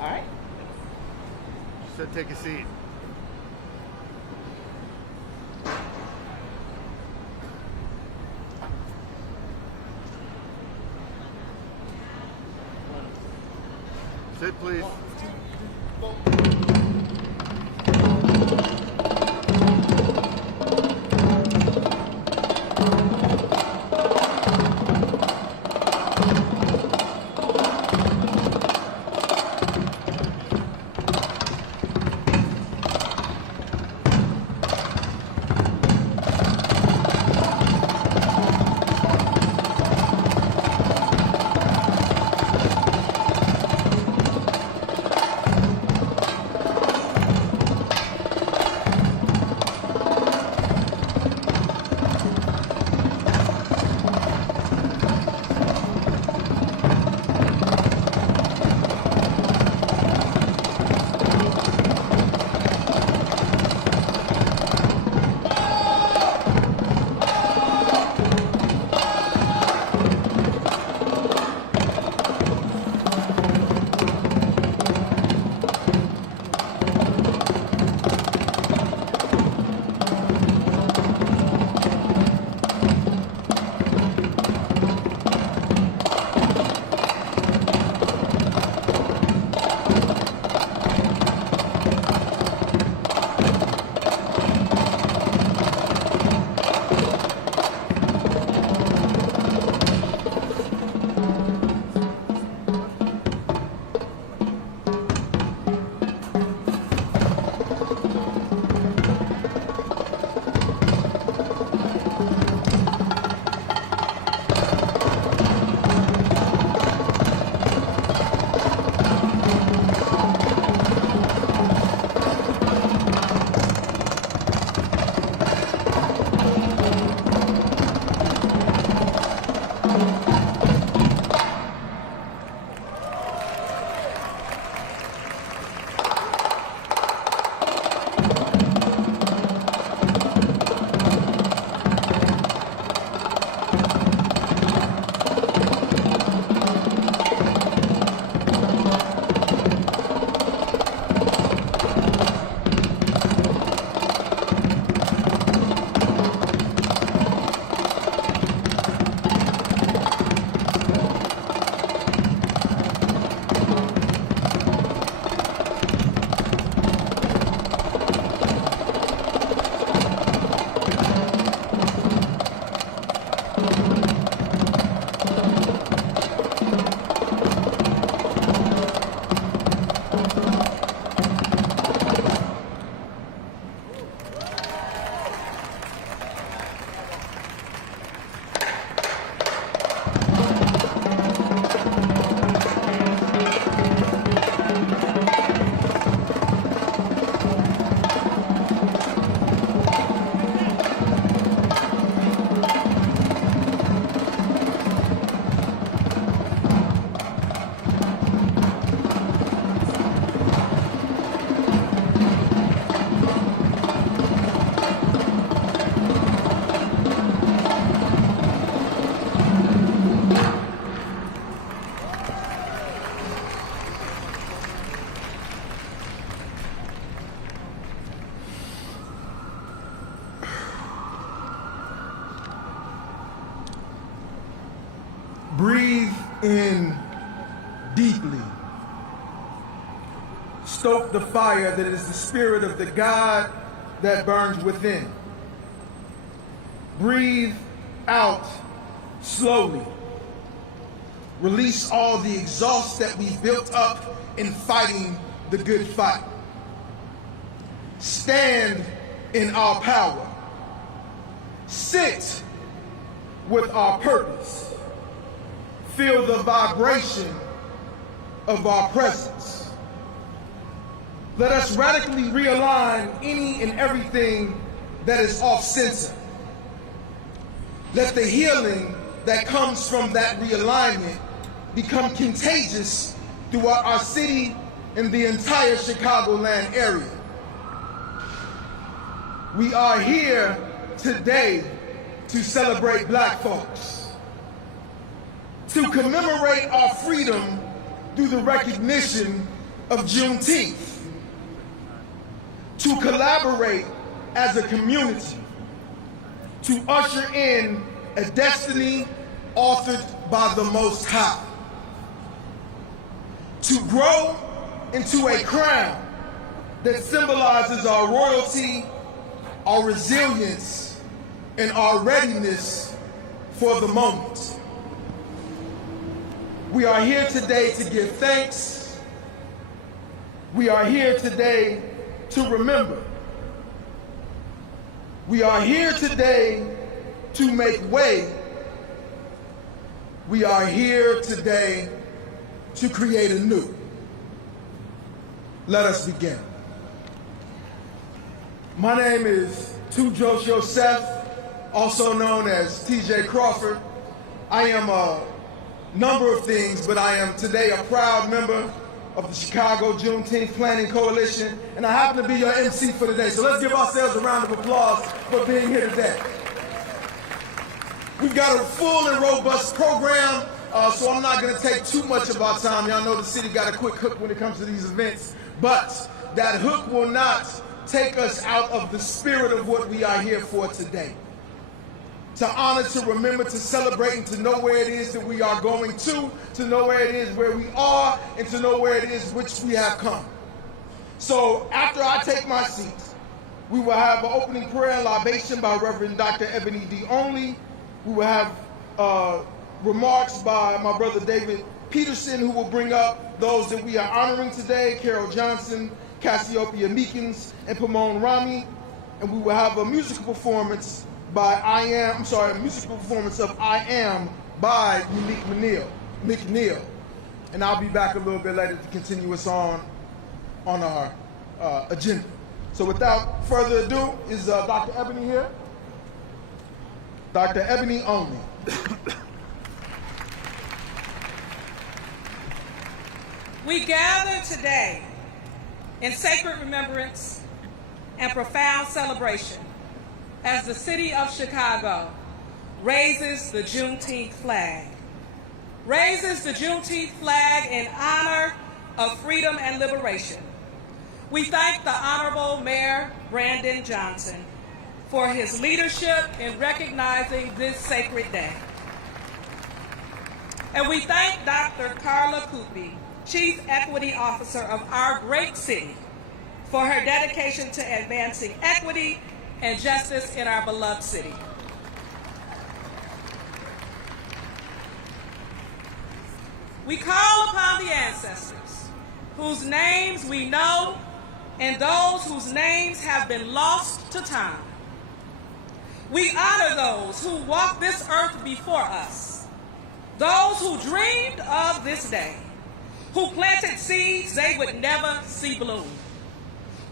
All right. She said take a seat. Sit, please. Breathe in deeply. Stoke the fire that is the spirit of the God that burns within. Breathe out slowly. Release all the exhaust that we've built up in fighting the good fight. Stand in our power. Sit with our purpose. Feel the vibration of our presence. Let us radically realign any and everything that is off-center. Let the healing that comes from that realignment become contagious throughout our city and the entire Chicagoland area. We are here today to celebrate Black folks, to commemorate our freedom through the recognition of Juneteenth to collaborate as a community to usher in a destiny authored by the Most High, to grow into a crown that symbolizes our royalty, our resilience, and our readiness for the moment. We are here today to give thanks. We are here today to remember. We are here today to make way. We are here today to create anew. Let us begin. My name is Tujo Joseph, also known as TJ Crawford. I am a number of things, but I am today a proud member of the Chicago Juneteenth Planning Coalition, and I happen to be your MC for today. So let's give ourselves a round of applause for being here today. We've got a full and robust program, so I'm not going to take too much of our time. Y'all know the city got a quick hook when it comes to these events, but that hook will not take us out of the spirit of what we are here for today. To honor, to remember, to celebrate, and to know where it is that we are going to know where it is where we are, and to know where it is which we have come. So after I take my seat, we will have an opening prayer and libation by Reverend Dr. Ebony D. Only. We will have remarks by my brother David Peterson, who will bring up those that we are honoring today, Carol Johnson, Cassiopeia Meekins, and Pomone Rami. And we will have a musical performance by I Am by Unique McNeil. And I'll be back a little bit later to continue us on our agenda. So without further ado, is Dr. Ebony here? Dr. Ebony Only. We gather today in sacred remembrance and profound celebration as the city of Chicago raises the Juneteenth flag. Raises the Juneteenth flag in honor of freedom and liberation. We thank the Honorable Mayor Brandon Johnson for his leadership in recognizing this sacred day. And we thank Dr. Carla Coopy, Chief Equity Officer of our great city, for her dedication to advancing equity and justice in our beloved city. We call upon the ancestors whose names we know and those whose names have been lost to time. We honor those who walked this earth before us, those who dreamed of this day, who planted seeds they would never see bloom.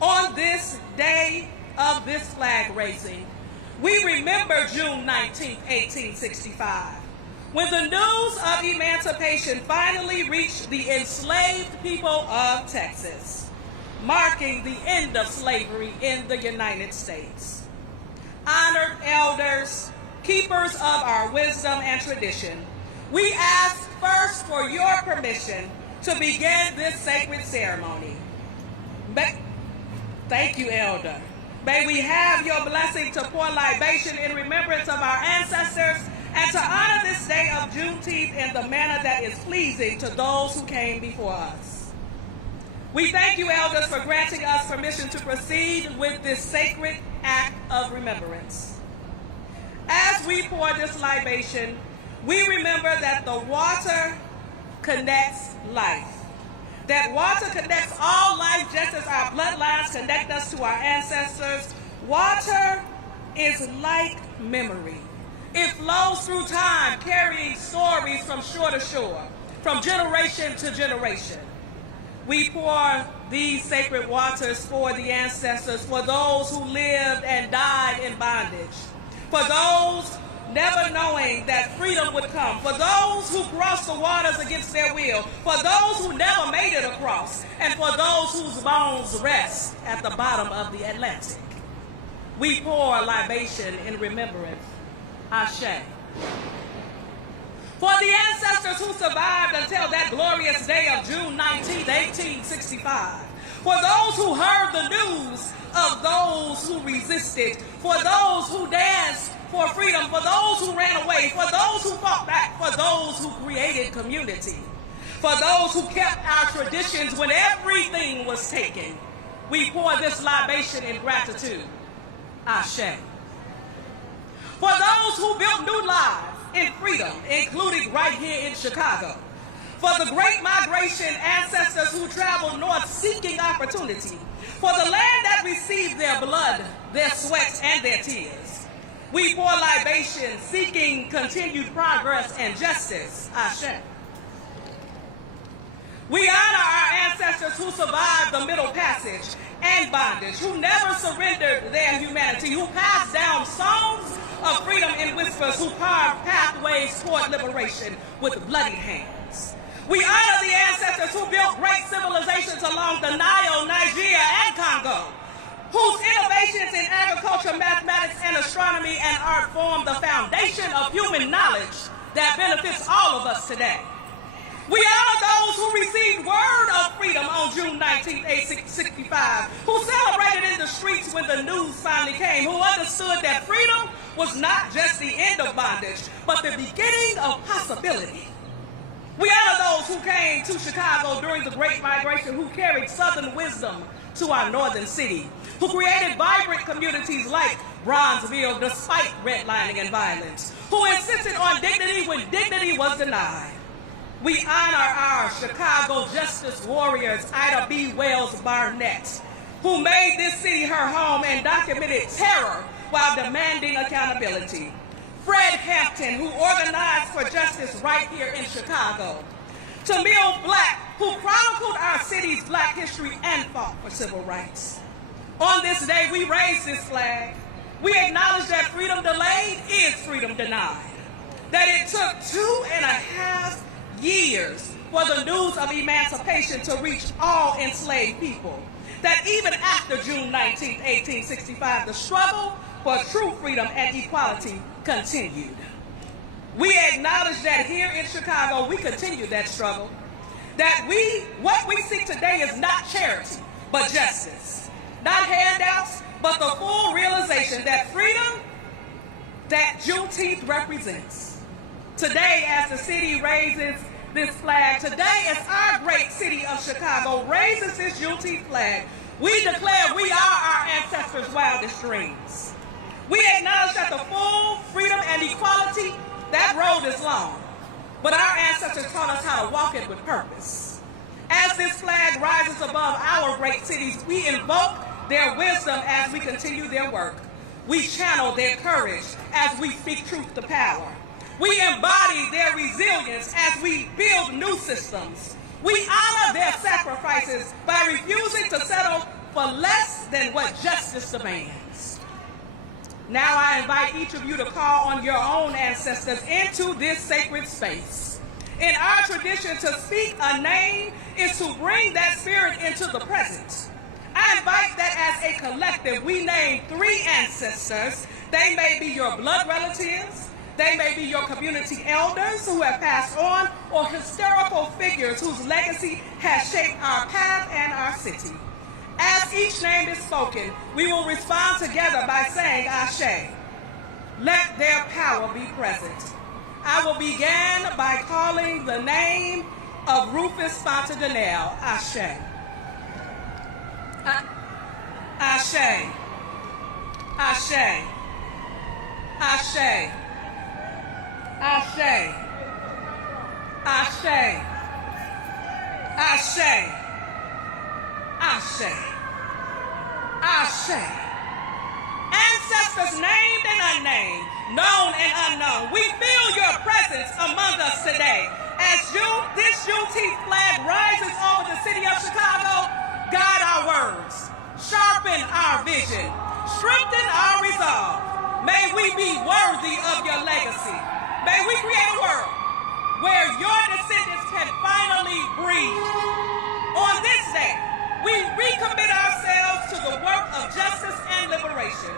On this day of this flag raising, we remember June 19, 1865, when the news of emancipation finally reached the enslaved people of Texas, marking the end of slavery in the United States. Honored elders, keepers of our wisdom and tradition, we ask first for your permission to begin this sacred ceremony. Thank you, Elder. May we have your blessing to pour libation in remembrance of our ancestors and to honor this day of Juneteenth in the manner that is pleasing to those who came before us. We thank you, elders, for granting us permission to proceed with this sacred act of remembrance. As we pour this libation, we remember that the water connects life. That water connects all life just as our bloodlines connect us to our ancestors. Water is like memory. It flows through time, carrying stories from shore to shore, from generation to generation. We pour these sacred waters for the ancestors, for those who lived and died in bondage, for those never knowing that freedom would come, for those who crossed the waters against their will, for those who never made it across, and for those whose bones rest at the bottom of the Atlantic. We pour libation in remembrance. Ashe. For the ancestors who survived until that glorious day of June 19, 1865. For those who heard the news of those who resisted. For those who danced for freedom. For those who ran away. For those who fought back. For those who created community. For those who kept our traditions when everything was taken. We pour this libation in gratitude. Ashe. For those who built new lives in freedom, including right here in Chicago. For the great migration ancestors who traveled north seeking opportunity. For the land that received their blood, their sweat, and their tears. We pour libation seeking continued progress and justice. Ashe. We honor our ancestors who survived the Middle Passage and bondage, who never surrendered their humanity, who passed down songs of freedom in whispers, who carved pathways toward liberation with bloody hands. We honor the ancestors who built great civilizations along the Nile, Nigeria, and Congo, whose innovations in agriculture, mathematics, and astronomy and art form the foundation of human knowledge that benefits all of us today. We honor those who received word of freedom on June 19, 1865, who celebrated in the streets when the news finally came, who understood that freedom was not just the end of bondage, but the beginning of possibility. We honor those who came to Chicago during the Great Migration, who carried Southern wisdom to our northern city, who created vibrant communities like Bronzeville despite redlining and violence, who insisted on dignity when dignity was denied. We honor our Chicago justice warriors, Ida B. Wells Barnett, who made this city her home and documented terror while demanding accountability. Fred Hampton, who organized for justice right here in Chicago. Tamil Black, who chronicled our city's Black history and fought for civil rights. On this day, we raise this flag. We acknowledge that freedom delayed is freedom denied. That it took 2.5 years for the news of emancipation to reach all enslaved people. That even after June 19, 1865, the struggle for true freedom and equality continued. We acknowledge that here in Chicago, we continue that struggle. That what we seek today is not charity, but justice. Not handouts, but the full realization that freedom that Juneteenth represents. Today, as the city raises this flag, today as our great city of Chicago raises this Juneteenth flag, we declare we are our ancestors' wildest dreams. We acknowledge that the full freedom and equality, that road is long, but our ancestors taught us how to walk it with purpose. As this flag rises above our great cities, we invoke their wisdom as we continue their work. We channel their courage as we speak truth to power. We embody their resilience as we build new systems. We honor their sacrifices by refusing to settle for less than what justice demands. Now I invite each of you to call on your own ancestors into this sacred space. In our tradition, to speak a name is to bring that spirit into the present. I invite that as a collective, we name 3 ancestors. They may be your blood relatives, they may be your community elders who have passed on, or historical figures whose legacy has shaped our path and our city. As each name is spoken, we will respond together by saying Ashe. Let their power be present. I will begin by calling the name of Rufus Fontainelle. Ashe. Ashe. Ashe. Ashe. Ashe. Ashe. Ashe. Ashe. Ashe. Ancestors named and unnamed, known and unknown, we feel your presence among us today. As this Juneteenth flag rises over the city of Chicago, guide our words, sharpen our vision, strengthen our resolve. May we be worthy of your legacy. May we create a world where your descendants can finally breathe. On this day, we recommit ourselves to the work of justice and liberation.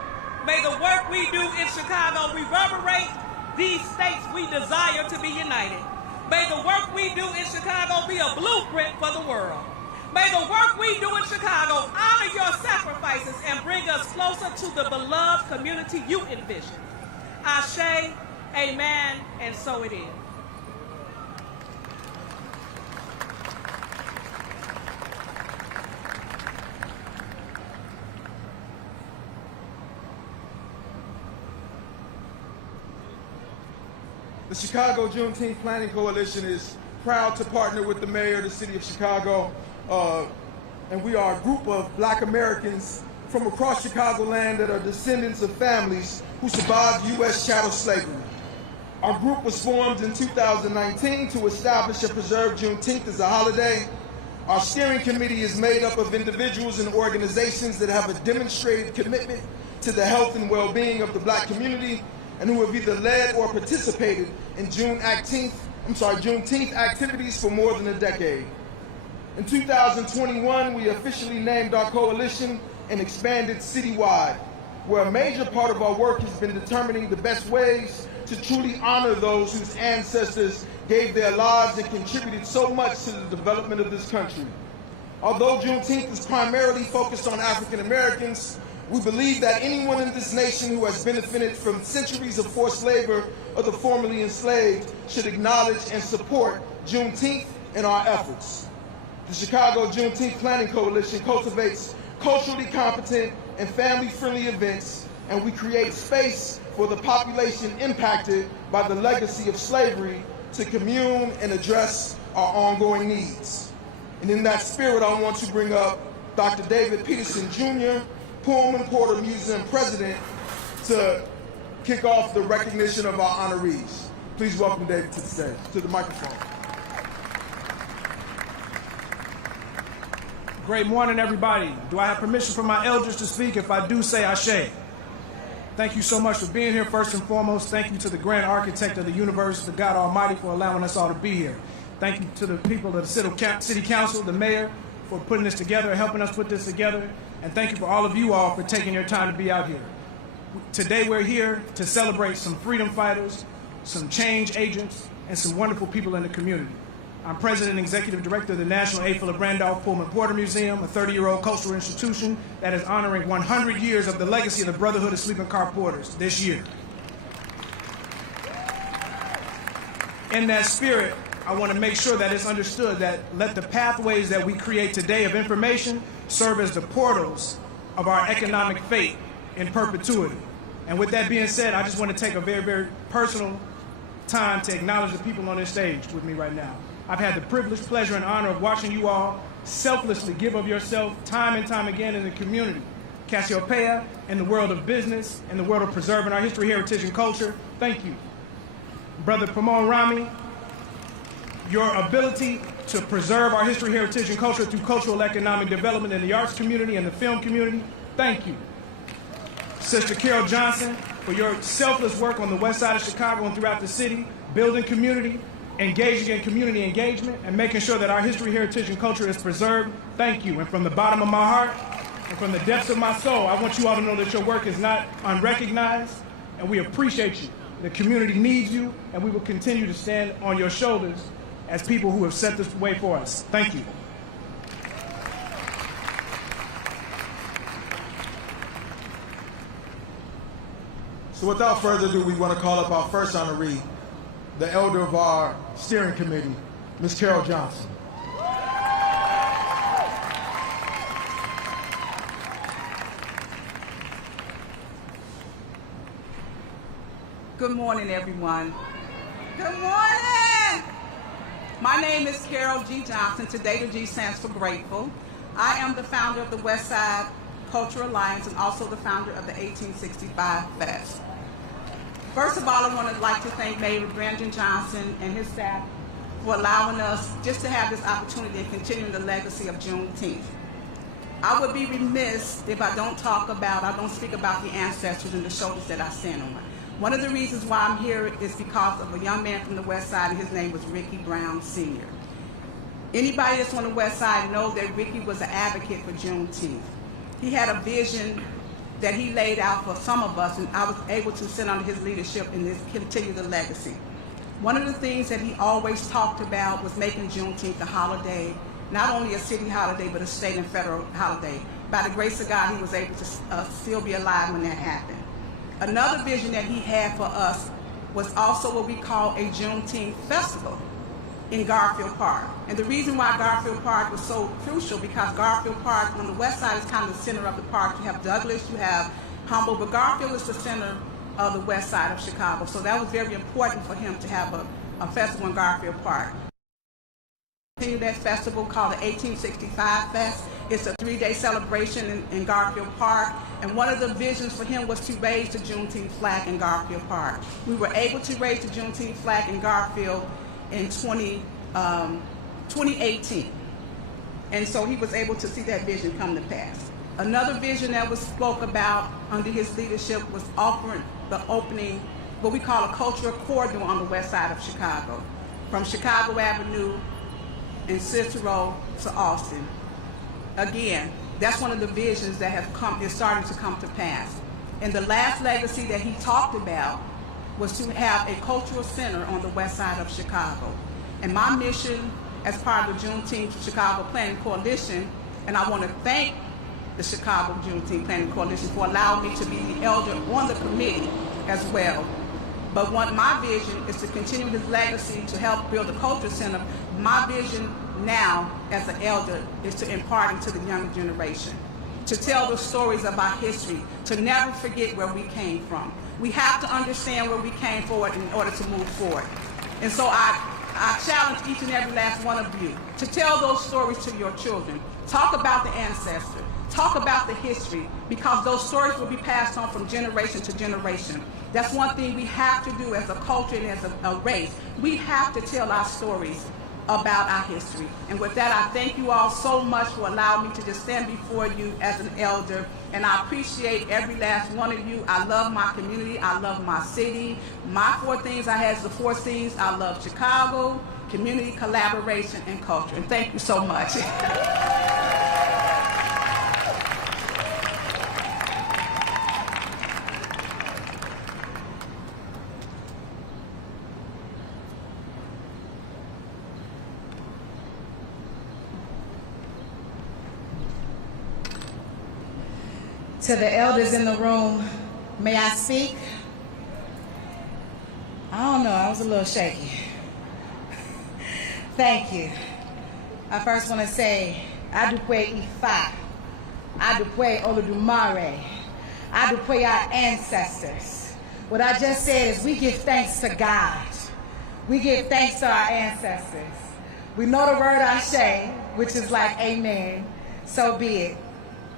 May the work we do in Chicago reverberate these states we desire to be united. May the work we do in Chicago be a blueprint for the world. May the work we do in Chicago honor your sacrifices and bring us closer to the beloved community you envision. Ashe, amen, and so it is. The Chicago Juneteenth Planning Coalition is proud to partner with the mayor of the city of Chicago, and we are a group of Black Americans from across Chicagoland that are descendants of families who survived U.S. chattel slavery. Our group was formed in 2019 to establish and preserve Juneteenth as a holiday. Our steering committee is made up of individuals and organizations that have a demonstrated commitment to the health and well-being of the Black community and who have either led or participated in Juneteenth activities for more than a decade. In 2021, we officially named our coalition and expanded citywide, where a major part of our work has been determining the best ways to truly honor those whose ancestors gave their lives and contributed so much to the development of this country. Although Juneteenth is primarily focused on African Americans, we believe that anyone in this nation who has benefited from centuries of forced labor of the formerly enslaved should acknowledge and support Juneteenth in our efforts. The Chicago Juneteenth Planning Coalition cultivates culturally competent and family-friendly events, and we create space for the population impacted by the legacy of slavery to commune and address our ongoing needs. And in that spirit, I want to bring up Dr. David Peterson, Jr., Pullman Porter Museum President, to kick off the recognition of our honorees. Please welcome David to the stage, to the microphone. Great morning, everybody. Do I have permission from my elders to speak? If I do, say Ashe. Thank you so much for being here. First and foremost, thank you to the grand architect of the universe, the God Almighty, for allowing us all to be here. Thank you to the people of the City Council, the mayor, for putting this together, helping us put this together. And thank you for all of you all for taking your time to be out here. Today we're here to celebrate some freedom fighters, some change agents, and some wonderful people in the community. I'm President and Executive Director of the National A. Philip Randolph Pullman Porter Museum, a 30-year-old cultural institution that is honoring 100 years of the legacy of the Brotherhood of Sleeping Car Porters this year. In that spirit, I want to make sure that it's understood that let the pathways that we create today of information serve as the portals of our economic fate in perpetuity. And with that being said, I just want to take a very, very personal time to acknowledge the people on this stage with me right now. I've had the privilege, pleasure, and honor of watching you all selflessly give of yourself time and time again in the community. Cassiopeia, in the world of business, in the world of preserving our history, heritage, and culture, thank you. Brother Pramon Rami, your ability to preserve our history, heritage, and culture through cultural economic development in the arts community and the film community, thank you. Sister Carol Johnson, for your selfless work on the west side of Chicago and throughout the city, building community, engaging in community engagement, and making sure that our history, heritage, and culture is preserved, thank you. And from the bottom of my heart and from the depths of my soul, I want you all to know that your work is not unrecognized, and we appreciate you. The community needs you, and we will continue to stand on your shoulders as people who have set this way for us. Thank you. So without further ado, we want to call up our first honoree, the elder of our steering committee, Ms. Carol Johnson. Good morning, everyone. Good morning. My name is Carol G. Johnson. Today the G stands for grateful. I am the founder of the West Side Cultural Alliance and also the founder of the 1865 Fest. First of all, I want to like to thank Mayor Brandon Johnson and his staff for allowing us just to have this opportunity and continuing the legacy of Juneteenth. I would be remiss if I don't speak about the ancestors and the shoulders that I stand on. One of the reasons why I'm here is because of a young man from the West Side, and his name was Ricky Brown Sr. Anybody that's on the West Side knows that Ricky was an advocate for Juneteenth. He had a vision that he laid out for some of us, and I was able to sit under his leadership and continue the legacy. One of the things that he always talked about was making Juneteenth a holiday, not only a city holiday, but a state and federal holiday. By the grace of God, he was able to still be alive when that happened. Another vision that he had for us was also what we call a Juneteenth festival in Garfield Park. And the reason why Garfield Park was so crucial, because Garfield Park on the west side is kind of the center of the park. You have Douglas, you have Humboldt, but Garfield is the center of the west side of Chicago. So that was very important for him to have a festival in Garfield Park. Continue that festival called the 1865 Fest. It's a 3-day celebration in Garfield Park. And one of the visions for him was to raise the Juneteenth flag in Garfield Park. We were able to raise the Juneteenth flag in Garfield in 2018. And so he was able to see that vision come to pass. Another vision that was spoke about under his leadership was opening what we call a cultural corridor on the west side of Chicago, from Chicago Avenue and Cicero to Austin. Again, that's one of the visions that is starting to come to pass. And the last legacy that he talked about was to have a cultural center on the west side of Chicago. And my mission as part of the Juneteenth Chicago Planning Coalition, and I want to thank the Chicago Juneteenth Planning Coalition for allowing me to be the elder on the committee as well. But my vision is to continue his legacy to help build a cultural center. My vision now as an elder is to impart it to the younger generation, to tell the stories of our history, to never forget where we came from. We have to understand where we came forward in order to move forward. And so I challenge each and every last one of you to tell those stories to your children. Talk about the ancestors. Talk about the history, because those stories will be passed on from generation to generation. That's one thing we have to do as a culture and as a race. We have to tell our stories about our history. And with that, I thank you all so much for allowing me to just stand before you as an elder. And I appreciate every last one of you. I love my community. I love my city. My 4 things I have is the 4 C's. I love Chicago, community, collaboration, and culture. And thank you so much. To the elders in the room, may I speak? I don't know, I was a little shaky. Thank you. I first want to say, Adukwe Ifa, Adukwe Olodumare, Adukwe our ancestors. What I just said is we give thanks to God. We give thanks to our ancestors. We know the word Ashe, which is like amen, so be it.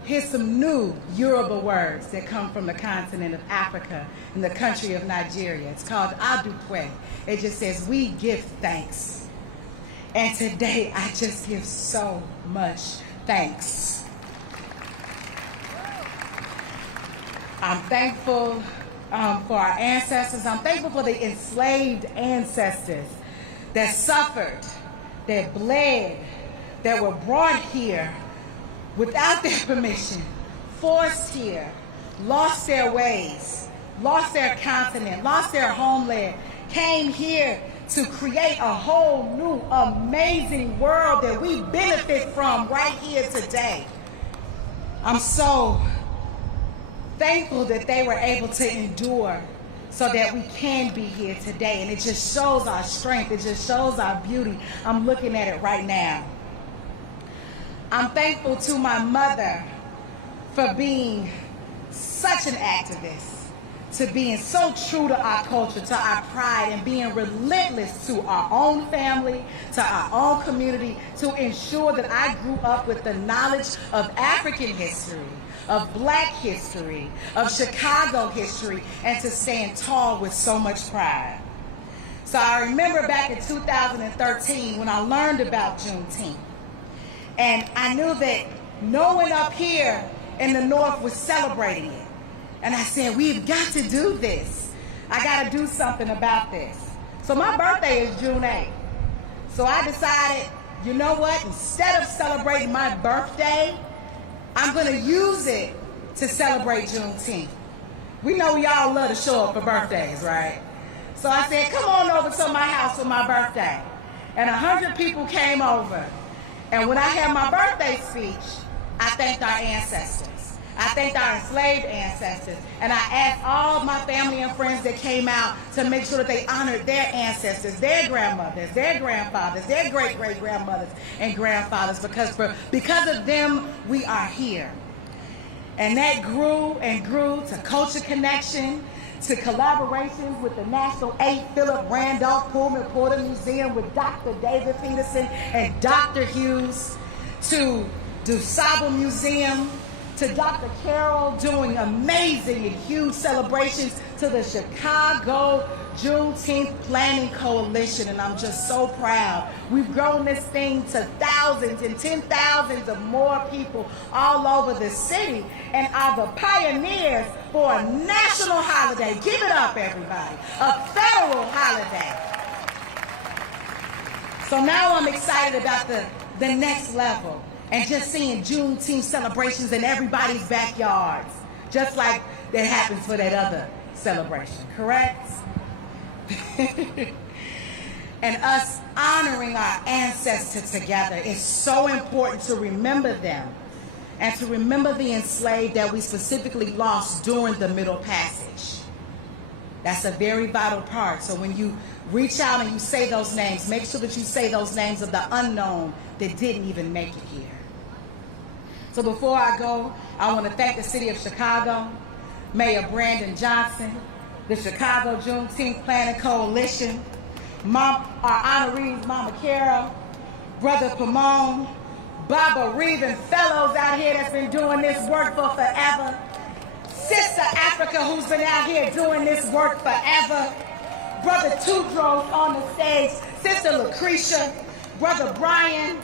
Here's some new Yoruba words that come from the continent of Africa and the country of Nigeria. It's called Adukwe. It just says, we give thanks. And today, I just give so much thanks. I'm thankful for our ancestors. I'm thankful for the enslaved ancestors that suffered, that bled, that were brought here without their permission, forced here, lost their ways, lost their continent, lost their homeland, came here to create a whole new amazing world that we benefit from right here today. I'm so thankful that they were able to endure so that we can be here today. And it just shows our strength. It just shows our beauty. I'm looking at it right now. I'm thankful to my mother for being such an activist, to being so true to our culture, to our pride, and being relentless to our own family, to our own community, to ensure that I grew up with the knowledge of African history, of Black history, of Chicago history, and to stand tall with so much pride. So I remember back in 2013 when I learned about Juneteenth. And I knew that no one up here in the North was celebrating it. And I said, we've got to do this. I got to do something about this. So my birthday is June 8th. So I decided, you know what? Instead of celebrating my birthday, I'm going to use it to celebrate Juneteenth. We know y'all love to show up for birthdays, right? So I said, come on over to my house for my birthday. And 100 people came over. And when I had my birthday speech, I thanked our ancestors. I thanked our enslaved ancestors. And I asked all my family and friends that came out to make sure that they honored their ancestors, their grandmothers, their grandfathers, their great-great-grandmothers and grandfathers, because of them, we are here. And that grew and grew to Culture Connection, to collaborations with the National A. Philip Randolph Pullman Porter Museum with Dr. David Peterson and Dr. Hughes, to DuSable Museum, to Dr. Carroll doing amazing and huge celebrations, to the Chicago Juneteenth Planning Coalition, and I'm just so proud. We've grown this thing to thousands and 10,000s of more people all over the city, and are the pioneers for a national holiday. Give it up, everybody. A federal holiday. So now I'm excited about the next level, and just seeing Juneteenth celebrations in everybody's backyards, just like that happens for that other celebration, correct? And us honoring our ancestors together is so important, to remember them and to remember the enslaved that we specifically lost during the Middle Passage. That's a very vital part. So when you reach out and you say those names, make sure that you say those names of the unknown that didn't even make it here. So before I go, I want to thank the City of Chicago, Mayor Brandon Johnson, the Chicago Juneteenth Planning Coalition, our honorees, Mama Carol, Brother Pamone, Baba Reeve, and fellows out here that's been doing this work for forever, Sister Africa, who's been out here doing this work forever, Brother Tudros on the stage, Sister Lucretia, Brother Brian,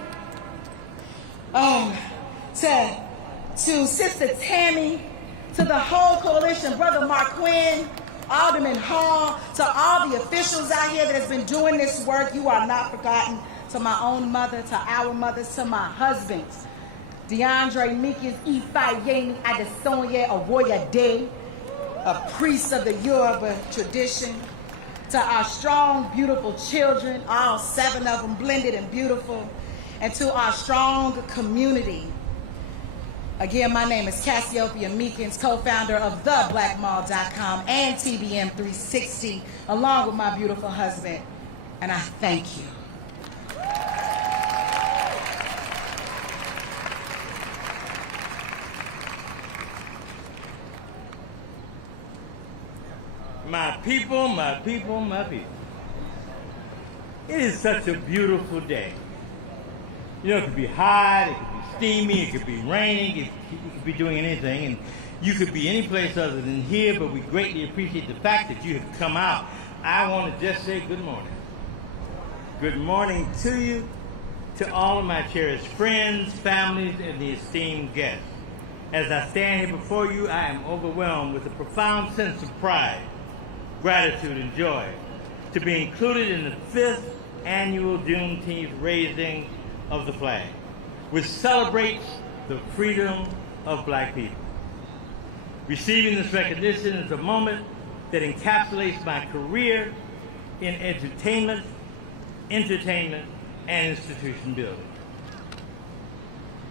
to Sister Tammy, to the whole coalition, Brother Marquin, Alderman Hall, to all the officials out here that has been doing this work. You are not forgotten. To my own mother, to our mothers, to my husbands, DeAndre Meekins, Ifayemi Adesonye Awoya Day, a priest of the Yoruba tradition, to our strong, beautiful children, all 7 of them blended and beautiful, and to our strong community. Again, my name is Cassiopeia Meekins, co-founder of theblackmall.com and TBM 360, along with my beautiful husband, and I thank you. My people, my people, my people. It is such a beautiful day. You know, it could be hot, it could be steamy, it could be raining, you could be doing anything, and you could be any place other than here, but we greatly appreciate the fact that you have come out. I want to just say good morning. Good morning to you, to all of my cherished friends, families, and the esteemed guests. As I stand here before you, I am overwhelmed with a profound sense of pride, gratitude, and joy to be included in the 5th annual Juneteenth raising of the flag, which celebrates the freedom of Black people. Receiving this recognition is a moment that encapsulates my career in entertainment, and institution building.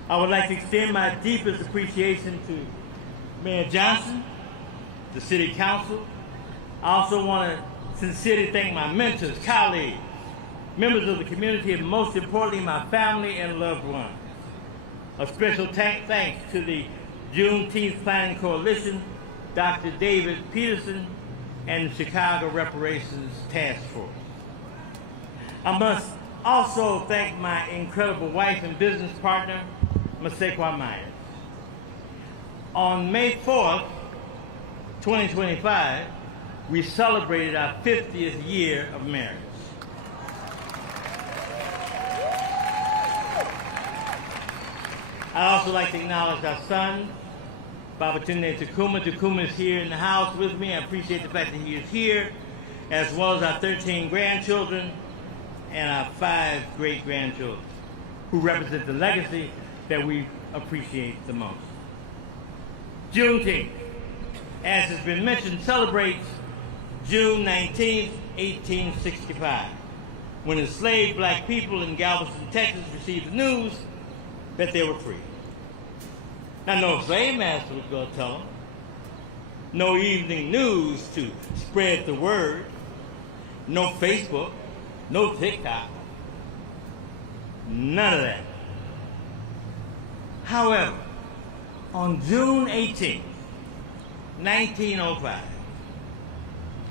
I would like to extend my deepest appreciation to Mayor Johnson, the City Council. I also want to sincerely thank my mentors, colleagues, members of the community, and most importantly, my family and loved ones. A special thanks to the Juneteenth Planning Coalition, Dr. David Peterson, and the Chicago Reparations Task Force. I must also thank my incredible wife and business partner, Masekwa Myers. On May 4th, 2025, we celebrated our 50th year of marriage. I'd also like to acknowledge our son, Babatunde Takuma. Takuma is here in the house with me. I appreciate the fact that he is here, as well as our 13 grandchildren and our 5 great-grandchildren, who represent the legacy that we appreciate the most. Juneteenth, as has been mentioned, celebrates June 19th, 1865, when enslaved black people in Galveston, Texas received the news that they were free. Now, no slave master was going to tell them. No evening news to spread the word. No Facebook. No TikTok. None of that. However, on June 18th, 1905,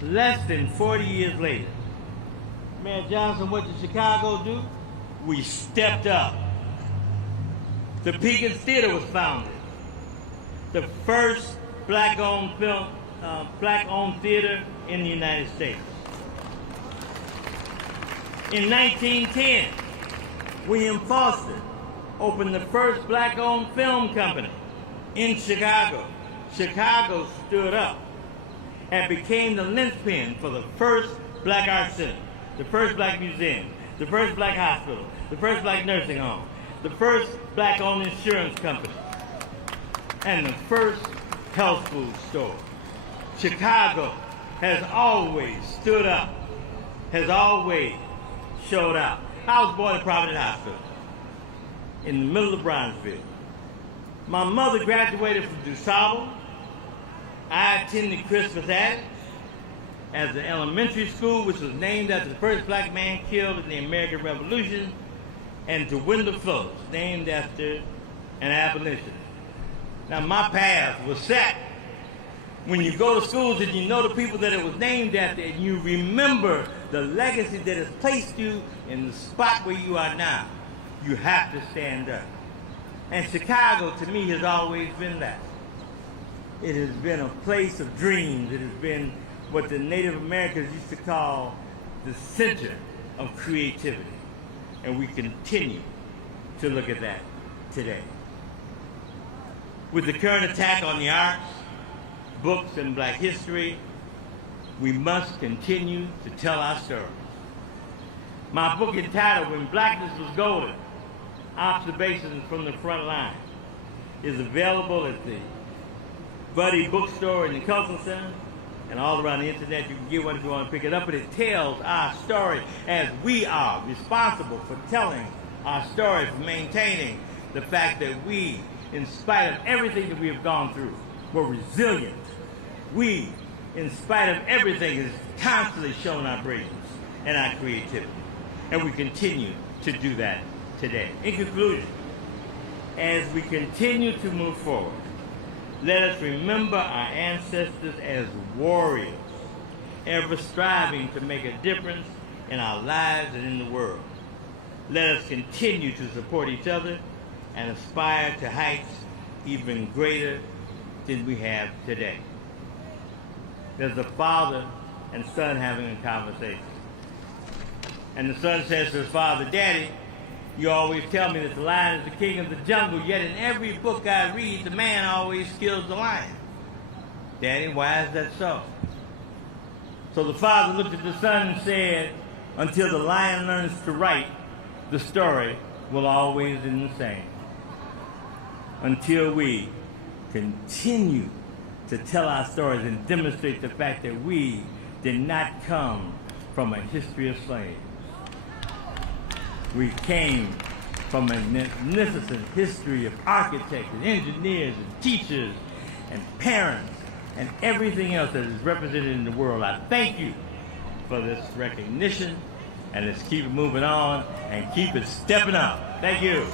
less than 40 years later, Mayor Johnson, what did Chicago do? We stepped up. The Pekin Theater was founded. The first black-owned theater in the United States. In 1910, William Foster opened the first black-owned film company in Chicago. Chicago stood up and became the linchpin for the first black art center, the first black museum, the first black hospital, the first black nursing home, the first black-owned insurance company, and the first health food store. Chicago has always stood up, has always showed up. I was born in Providence Hospital in the middle of Bronzeville. My mother graduated from DuSable. I attended Christmas Attic as an elementary school, which was named after the first black man killed in the American Revolution, and to Wendell Phillips, named after an abolitionist. Now, my path was set. When you go to schools and you know the people that it was named after, and you remember the legacy that has placed you in the spot where you are now, you have to stand up. And Chicago, to me, has always been that. It has been a place of dreams. It has been what the Native Americans used to call the center of creativity. And we continue to look at that today. With the current attack on the arts, books, and black history, we must continue to tell our stories. My book entitled When Blackness Was Golden, Observations from the Front Line, is available at the Buddy Bookstore in the Cultural Center and all around the internet. You can get one if you want to pick it up, but it tells our story as we are responsible for telling our story, for maintaining the fact that we, in spite of everything that we have gone through, we're resilient. We, in spite of everything, has constantly shown our brilliance and our creativity. And we continue to do that today. In conclusion, as we continue to move forward, let us remember our ancestors as warriors, ever striving to make a difference in our lives and in the world. Let us continue to support each other and aspire to heights even greater than we have today. There's a father and son having a conversation. And the son says to his father, "Daddy, you always tell me that the lion is the king of the jungle, yet in every book I read, the man always kills the lion. Daddy, why is that so?" So the father looked at the son and said, "Until the lion learns to write, the story will always end the same. Until we continue to tell our stories and demonstrate the fact that we did not come from a history of slaves. We came from a magnificent history of architects and engineers and teachers and parents and everything else that is represented in the world. I thank you for this recognition, and let's keep it moving on and keep it stepping up. Thank you."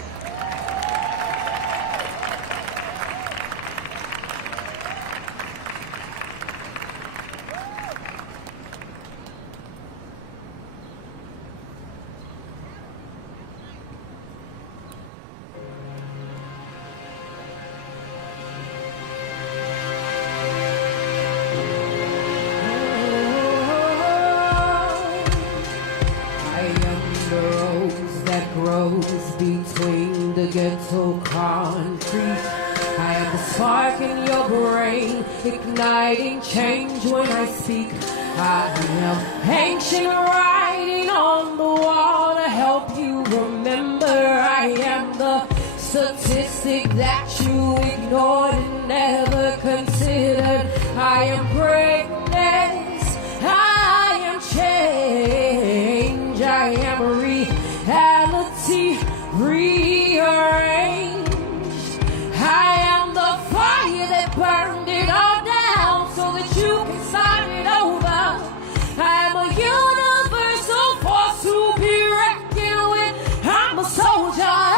Between the ghetto concrete, I am the spark in your brain, igniting change when I speak. I am ancient writing on the wall to help you remember. I am the statistic that you ignored and never I am greatness, I am change, I am reality rearranged. I am the fire that burned it all down so that you can start it over. I am a universal force to be reckoned with. I'm a soldier.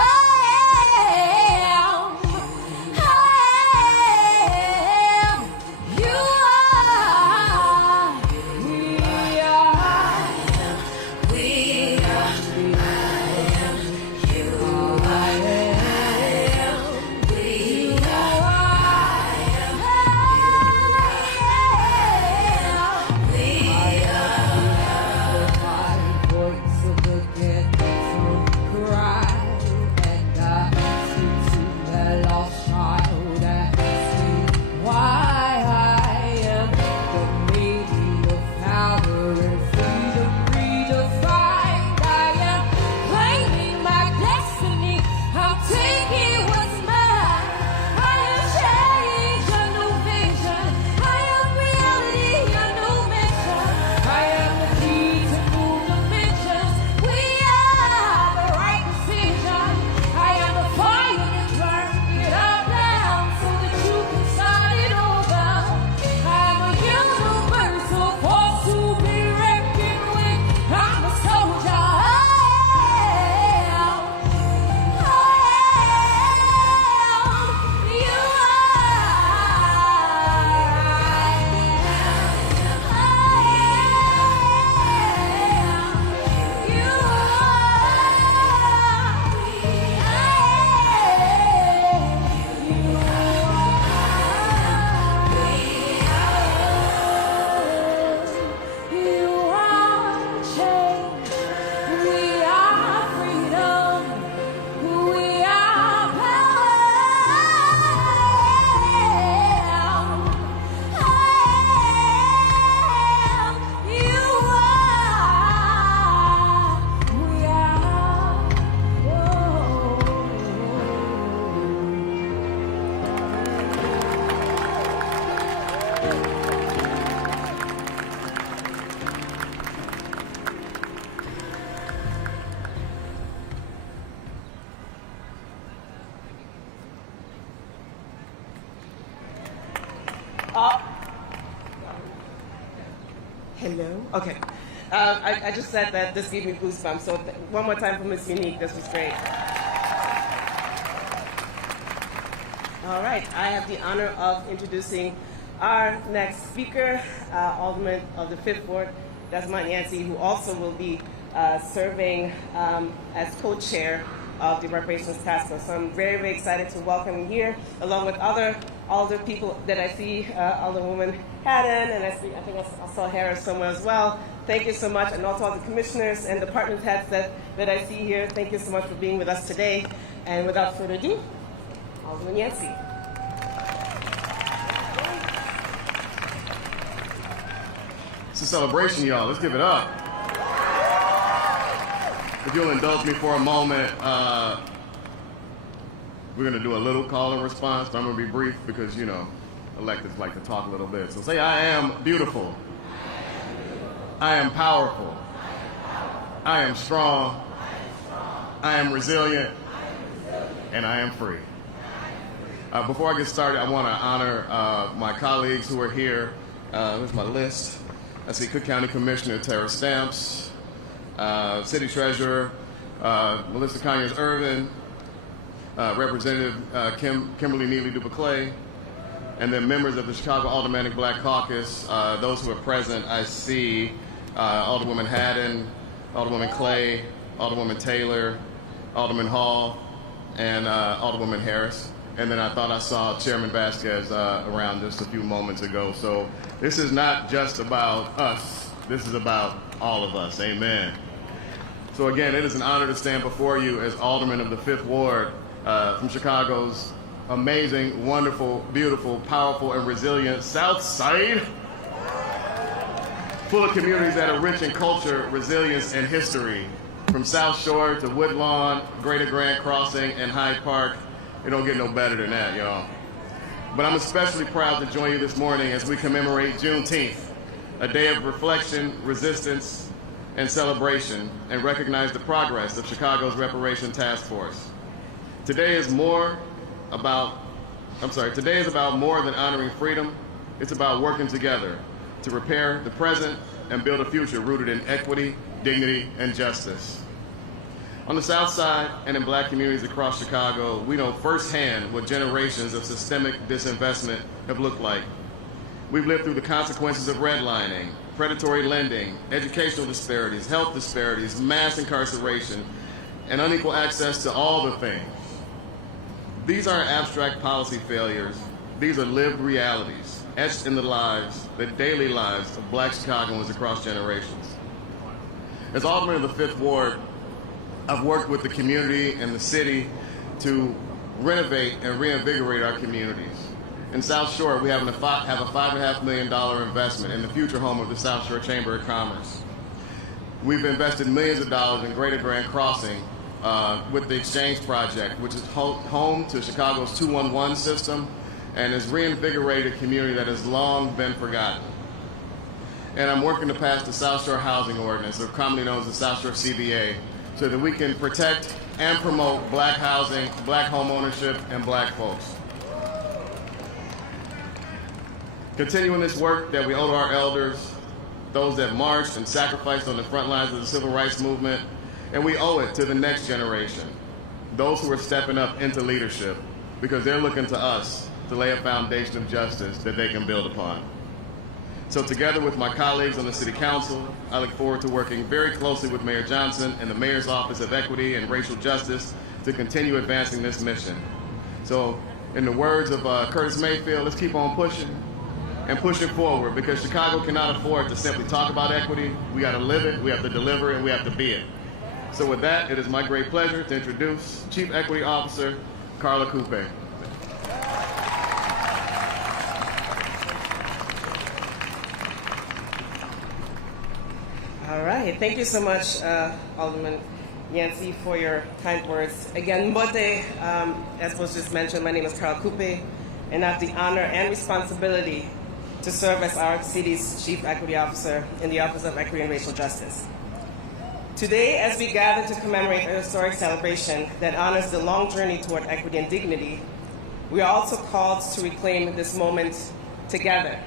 Hello? Okay. I just said that this gave me goosebumps, so one more time for Miss Unique. This was great. All right, I have the honor of introducing our next speaker, Alderman of the 5th Ward, Desmond Yancey, who also will be serving as co-chair of the Reparations Task Force. So I'm very, very excited to welcome him here, along with other alder people that I see, Alderwoman Haddon, and I think I saw Harris somewhere as well. Thank you so much, and also all the commissioners and department heads that I see here. Thank you so much for being with us today. And without further ado, Alderman Yancey. It's a celebration, y'all. Let's give it up. If you'll indulge me for a moment, we're going to do a little call and response. I'm going to be brief because, you know, electeds like to talk a little bit. So say, I am beautiful. I am powerful. I am strong. I am resilient. And I am free. Before I get started, I want to honor my colleagues who are here. Here's my list. I see Cook County Commissioner Tara Stamps, City Treasurer Melissa Conyers-Irvin, Representative Kimberly Neely Dupaclay, and then members of the Chicago Aldermanic Black Caucus. Those who are present, I see Alderwoman Haddon, Alderwoman Clay, Alderwoman Taylor, Alderman Hall, and Alderwoman Harris. And then I thought I saw Chairman Vasquez around just a few moments ago. So this is not just about us. This is about all of us. Amen. So again, it is an honor to stand before you as Alderman of the 5th Ward from Chicago's amazing, wonderful, beautiful, powerful, and resilient South Side, full of communities that are rich in culture, resilience, and history. From South Shore to Woodlawn, Greater Grand Crossing, and Hyde Park, it don't get no better than that, y'all. But I'm especially proud to join you this morning as we commemorate Juneteenth, a day of reflection, resistance, and celebration, and recognize the progress of Chicago's Reparation Task Force. Today is about more than honoring freedom. It's about working together to repair the present and build a future rooted in equity, dignity, and justice. On the South Side and in Black communities across Chicago, we know firsthand what generations of systemic disinvestment have looked like. We've lived through the consequences of redlining, predatory lending, educational disparities, health disparities, mass incarceration, and unequal access to all the things. These aren't abstract policy failures. These are lived realities, etched in the daily lives of Black Chicagoans across generations. As Alderman of the 5th Ward, I've worked with the community and the city to renovate and reinvigorate our communities. In South Shore, we have a $5.5 million investment in the future home of the South Shore Chamber of Commerce. We've invested millions of dollars in Greater Grand Crossing with the Exchange Project, which is home to Chicago's 211 system and has reinvigorated a community that has long been forgotten. And I'm working to pass the South Shore Housing Ordinance, or commonly known as the South Shore CBA, so that we can protect and promote Black housing, Black home ownership, and Black folks. Continuing this work that we owe to our elders, those that marched and sacrificed on the front lines of the civil rights movement, and we owe it to the next generation, those who are stepping up into leadership, because they're looking to us to lay a foundation of justice that they can build upon. So together with my colleagues on the City Council, I look forward to working very closely with Mayor Johnson and the Mayor's Office of Equity and Racial Justice to continue advancing this mission. So in the words of Curtis Mayfield, let's keep on pushing and pushing forward, because Chicago cannot afford to simply talk about equity. We got to live it, we have to deliver it, and we have to be it. So with that, it is my great pleasure to introduce Chief Equity Officer Carla Coupe. All right, thank you so much, Alderman Yancey, for your kind words. Again, Mbote, as was just mentioned, my name is Carla Coupe, and I have the honor and responsibility to serve as our city's Chief Equity Officer in the Office of Equity and Racial Justice. Today, as we gather to commemorate a historic celebration that honors the long journey toward equity and dignity, we are also called to reclaim this moment together.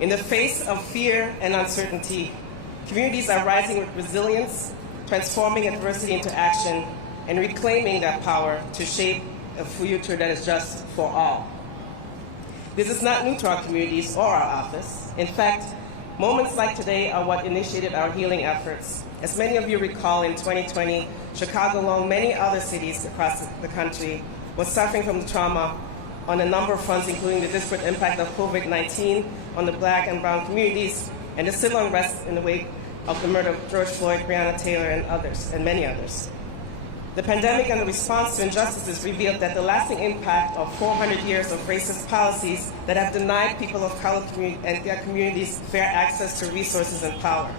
In the face of fear and uncertainty, communities are rising with resilience, transforming adversity into action, and reclaiming that power to shape a future that is just for all. This is not new to our communities or our office. In fact, moments like today are what initiated our healing efforts. As many of you recall, in 2020, Chicago, along many other cities across the country, was suffering from the trauma on a number of fronts, including the disparate impact of COVID-19 on the Black and brown communities, and the civil unrest in the wake of the murder of George Floyd, Breonna Taylor, and others, and many others. The pandemic and the response to injustices revealed that the lasting impact of 400 years of racist policies that have denied people of color and their communities fair access to resources and power.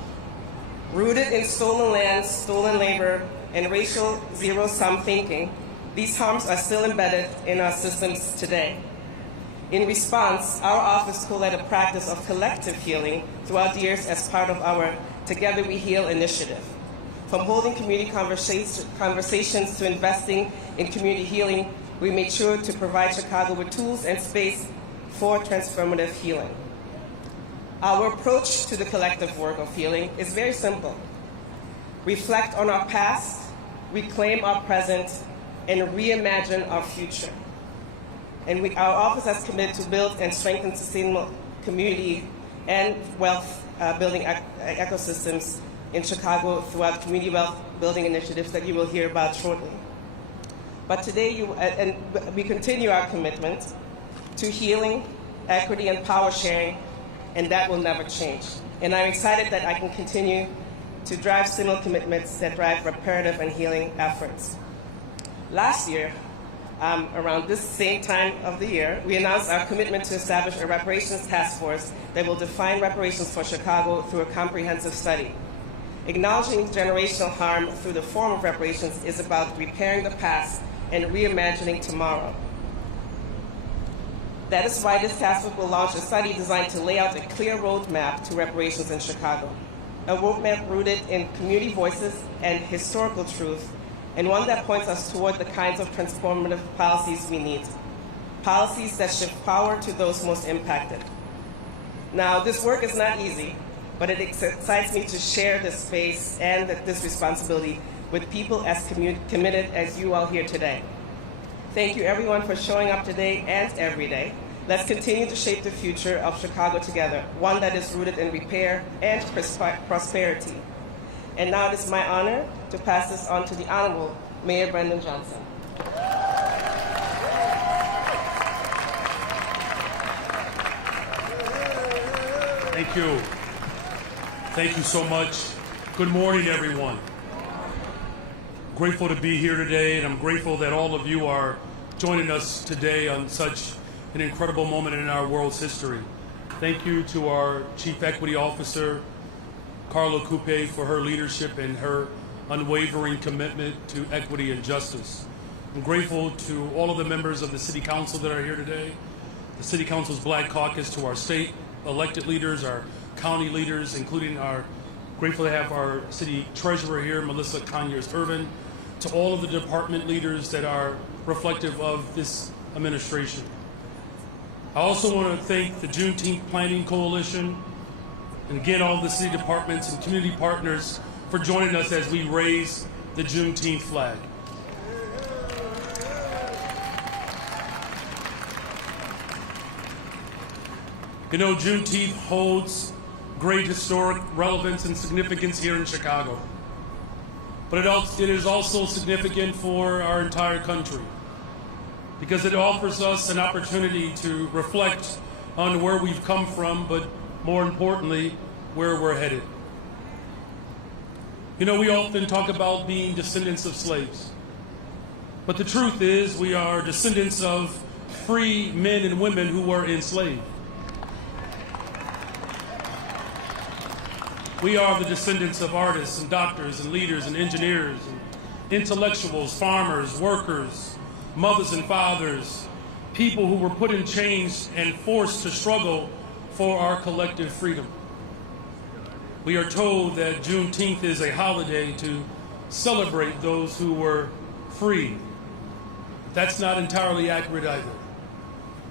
Rooted in stolen lands, stolen labor, and racial zero-sum thinking, these harms are still embedded in our systems today. In response, our office co-led a practice of collective healing throughout the years as part of our Together We Heal initiative. From holding community conversations to investing in community healing, we made sure to provide Chicago with tools and space for transformative healing. Our approach to the collective work of healing is very simple. Reflect on our past, reclaim our present, and reimagine our future. And our office has committed to build and strengthen sustainable community and wealth building ecosystems in Chicago throughout community wealth building initiatives that you will hear about shortly. But today, we continue our commitment to healing, equity, and power sharing, and that will never change. And I'm excited that I can continue to drive similar commitments that drive reparative and healing efforts. Last year, around this same time of the year, we announced our commitment to establish a reparations task force that will define reparations for Chicago through a comprehensive study. Acknowledging generational harm through the form of reparations is about repairing the past and reimagining tomorrow. That is why this task force will launch a study designed to lay out a clear roadmap to reparations in Chicago, a roadmap rooted in community voices and historical truth, and one that points us toward the kinds of transformative policies we need, policies that shift power to those most impacted. Now, this work is not easy, but it excites me to share this space and this responsibility with people as committed as you all here today. Thank you everyone for showing up today and every day. Let's continue to shape the future of Chicago together, one that is rooted in repair and prosperity. And now it is my honor to pass this on to the Honorable Mayor Brendan Johnson. Thank you. Thank you so much. Good morning, everyone. Grateful to be here today, and I'm grateful that all of you are joining us today on such an incredible moment in our world's history. Thank you to our Chief Equity Officer, Carla Coupe, for her leadership and her unwavering commitment to equity and justice. I'm grateful to all of the members of the City Council that are here today, the City Council's Black Caucus, to our state elected leaders, our county leaders, including grateful to have our city treasurer here, Melissa Conyers-Irvin, to all of the department leaders that are reflective of this administration. I also want to thank the Juneteenth Planning Coalition, and again, all the city departments and community partners for joining us as we raise the Juneteenth flag. You know, Juneteenth holds great historic relevance and significance here in Chicago. But it is also significant for our entire country because it offers us an opportunity to reflect on where we've come from, but more importantly, where we're headed. You know, we often talk about being descendants of slaves. But the truth is we are descendants of free men and women who were enslaved. We are the descendants of artists and doctors and leaders and engineers and intellectuals, farmers, workers, mothers and fathers, people who were put in chains and forced to struggle for our collective freedom. We are told that Juneteenth is a holiday to celebrate those who were free. That's not entirely accurate either.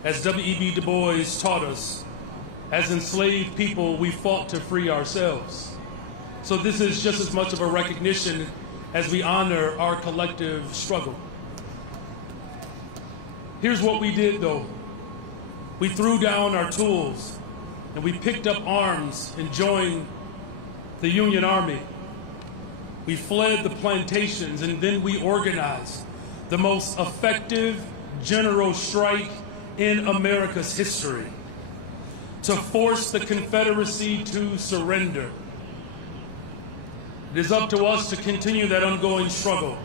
As W.E.B. Du Bois taught us, as enslaved people, we fought to free ourselves. So this is just as much of a recognition as we honor our collective struggle. Here's what we did, though. We threw down our tools, and we picked up arms and joined the Union Army. We fled the plantations, and then we organized the most effective general strike in America's history, to force the Confederacy to surrender. It is up to us to continue that ongoing struggle,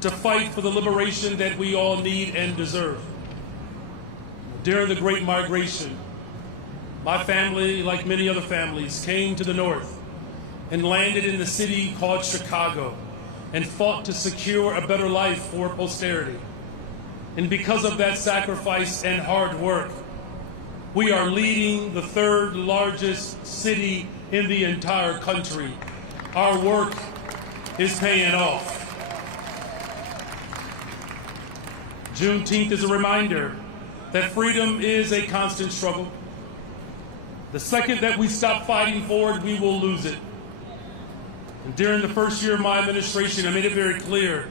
to fight for the liberation that we all need and deserve. During the Great Migration, my family, like many other families, came to the North and landed in the city called Chicago and fought to secure a better life for posterity. And because of that sacrifice and hard work, we are leading the third largest city in the entire country. Our work is paying off. Juneteenth is a reminder that freedom is a constant struggle. The second that we stop fighting for it, we will lose it. And during the first year of my administration, I made it very clear,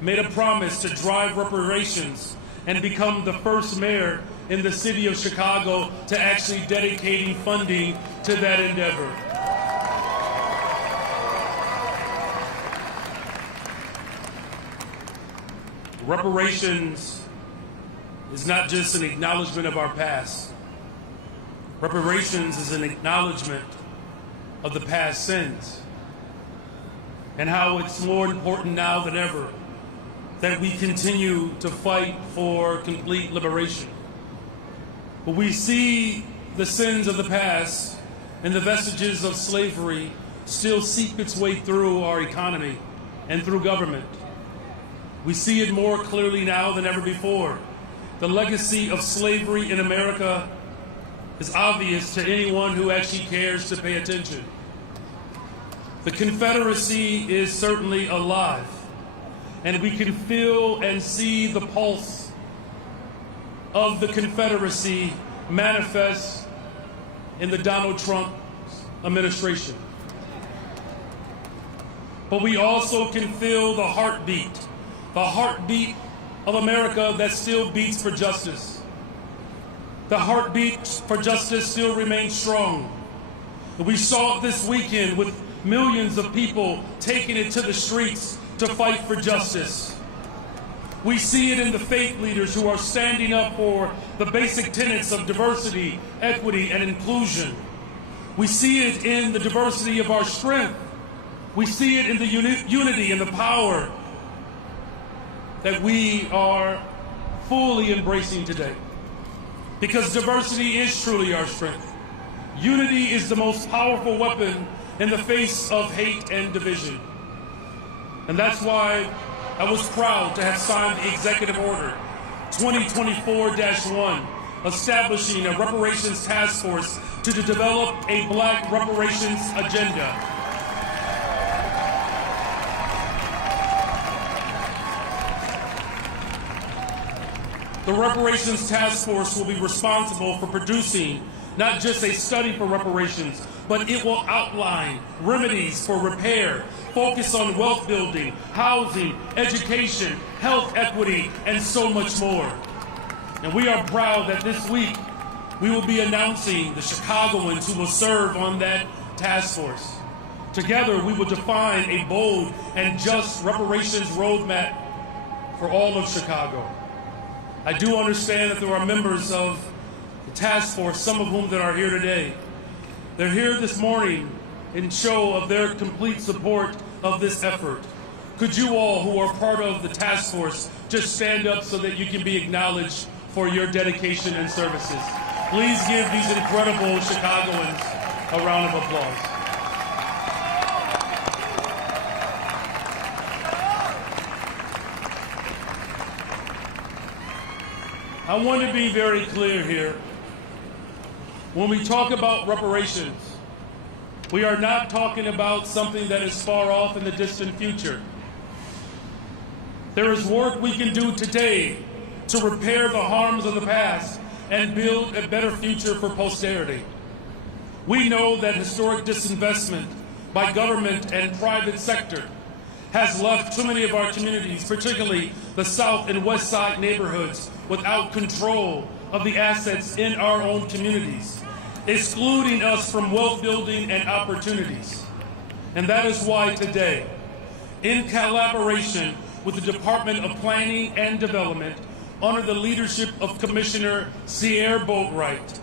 made a promise to drive reparations and become the first mayor in the city of Chicago to actually dedicating funding to that endeavor. Reparations is not just an acknowledgement of our past. Reparations is an acknowledgement of the past sins and how it's more important now than ever that we continue to fight for complete liberation. But we see the sins of the past and the vestiges of slavery still seep its way through our economy and through government. We see it more clearly now than ever before the legacy of slavery in America is obvious to anyone who actually cares to pay attention. The Confederacy is certainly alive, and we can feel and see the pulse of the Confederacy manifest in the Donald Trump administration. But we also can feel the heartbeat of America that still beats for justice. The heartbeat for justice still remains strong. We saw it this weekend with millions of people taking it to the streets to fight for justice. We see it in the faith leaders who are standing up for the basic tenets of diversity, equity, and inclusion. We see it in the diversity of our strength. We see it in the unity and the power that we are fully embracing today. Because diversity is truly our strength. Unity is the most powerful weapon in the face of hate and division. And that's why I was proud to have signed the Executive Order 2024-1, establishing a reparations task force to develop a Black reparations agenda. The Reparations Task Force will be responsible for producing not just a study for reparations, but it will outline remedies for repair, focus on wealth building, housing, education, health equity, and so much more. And we are proud that this week we will be announcing the Chicagoans who will serve on that task force. Together we will define a bold and just reparations roadmap for all of Chicago. I do understand that there are members of the task force, some of whom that are here today. They're here this morning in show of their complete support of this effort. Could you all who are part of the task force just stand up so that you can be acknowledged for your dedication and services? Please give these incredible Chicagoans a round of applause. I want to be very clear here. When we talk about reparations, we are not talking about something that is far off in the distant future. There is work we can do today to repair the harms of the past and build a better future for posterity. We know that historic disinvestment by government and private sector has left too many of our communities, particularly the South and West Side neighborhoods, without control of the assets in our own communities, excluding us from wealth building and opportunities. And that is why today, in collaboration with the Department of Planning and Development, under the leadership of Commissioner Sierra Boatwright,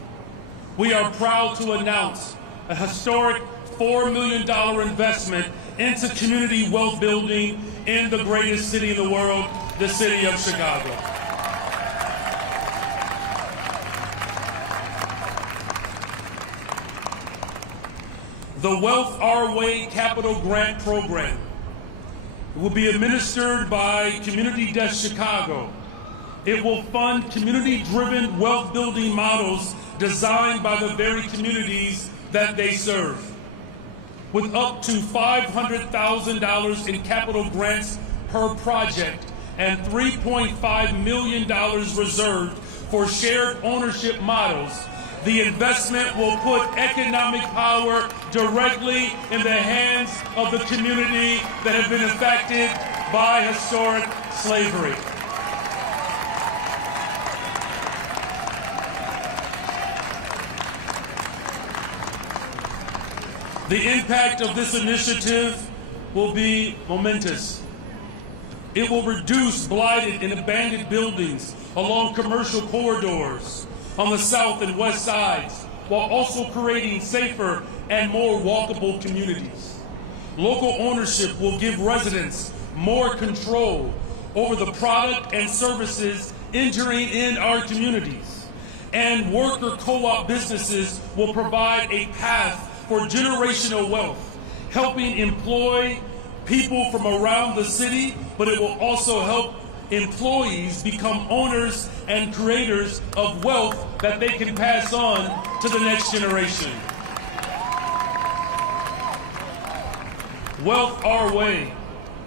we are proud to announce a historic $4 million investment into community wealth building in the greatest city in the world, the city of Chicago. The Wealth Our Way Capital Grant Program will be administered by Community Desk Chicago. It will fund community-driven wealth-building models designed by the very communities that they serve. With up to $500,000 in capital grants per project and $3.5 million reserved for shared ownership models, the investment will put economic power directly in the hands of the community that have been affected by historic slavery. The impact of this initiative will be momentous. It will reduce blighted and abandoned buildings along commercial corridors on the south and west sides, while also creating safer and more walkable communities. Local ownership will give residents more control over the product and services entering in our communities. And worker co-op businesses will provide a path for generational wealth, helping employ people from around the city, but it will also help employees become owners and creators of wealth that they can pass on to the next generation. Wealth our way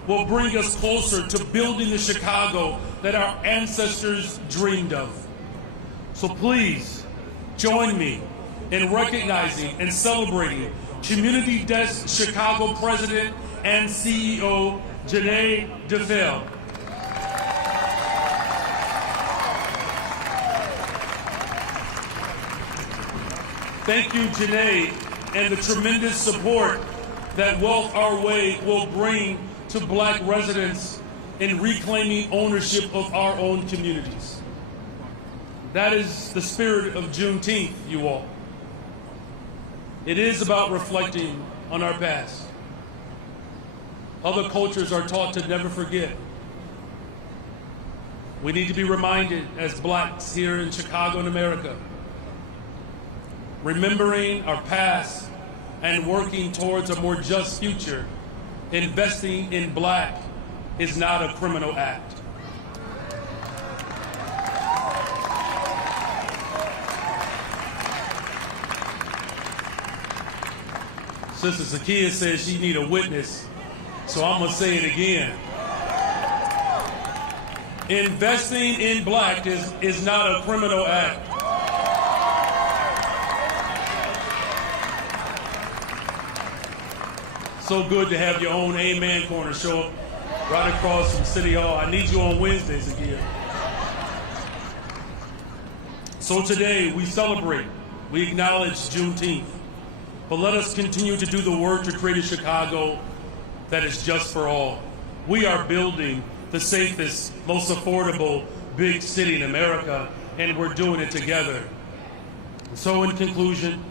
will bring us closer to building the Chicago that our ancestors dreamed of. So please join me in recognizing and celebrating Community Desk Chicago President and CEO Juneteenth DeFell. Thank you, Janae, and the tremendous support that Wealth Our Way will bring to Black residents in reclaiming ownership of our own communities. That is the spirit of Juneteenth, you all. It is about reflecting on our past. Other cultures are taught to never forget. We need to be reminded as Blacks here in Chicago and America, remembering our past and working towards a more just future. Investing in Black is not a criminal act. Sister Zakiya says she need a witness, so I'm gonna say it again. Investing in Black is not a criminal act. So good to have your own Amen Corner show up right across from City Hall. I need you on Wednesdays again. So today we celebrate, we acknowledge Juneteenth, but let us continue to do the work to create a Chicago that is just for all. We are building the safest, most affordable big city in America, and we're doing it together. So in conclusion,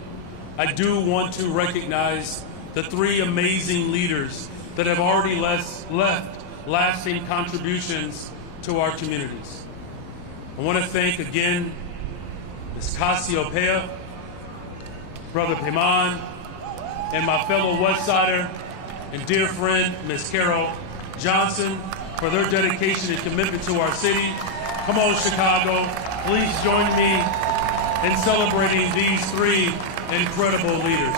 I do want to recognize the three amazing leaders that have already left lasting contributions to our communities. I want to thank again Ms. Cassiopeia, Brother Piman, and my fellow Westsider and dear friend, Ms. Carol Johnson, for their dedication and commitment to our city. Come on, Chicago, please join me in celebrating these three incredible leaders.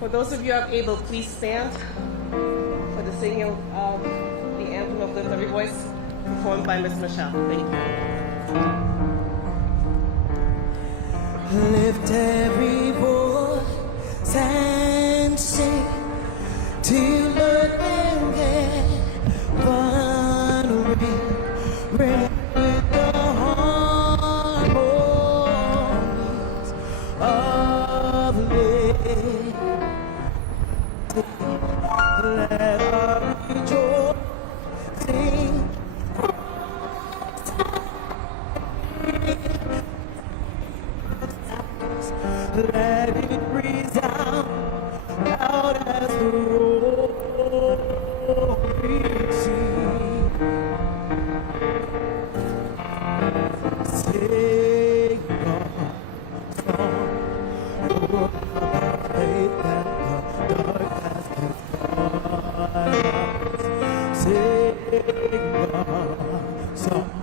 For those of you who are able, please stand for the singing of the anthem of Lift Every Voice, performed by Ms. Michelle. Thank you. Lift every voice and sing till earth and heaven ring with the harmonies of liberty. Let our rejoicing let it resound loud as the roaring sea. Sing a song for the faith that the dark has destroyed. Sing a song.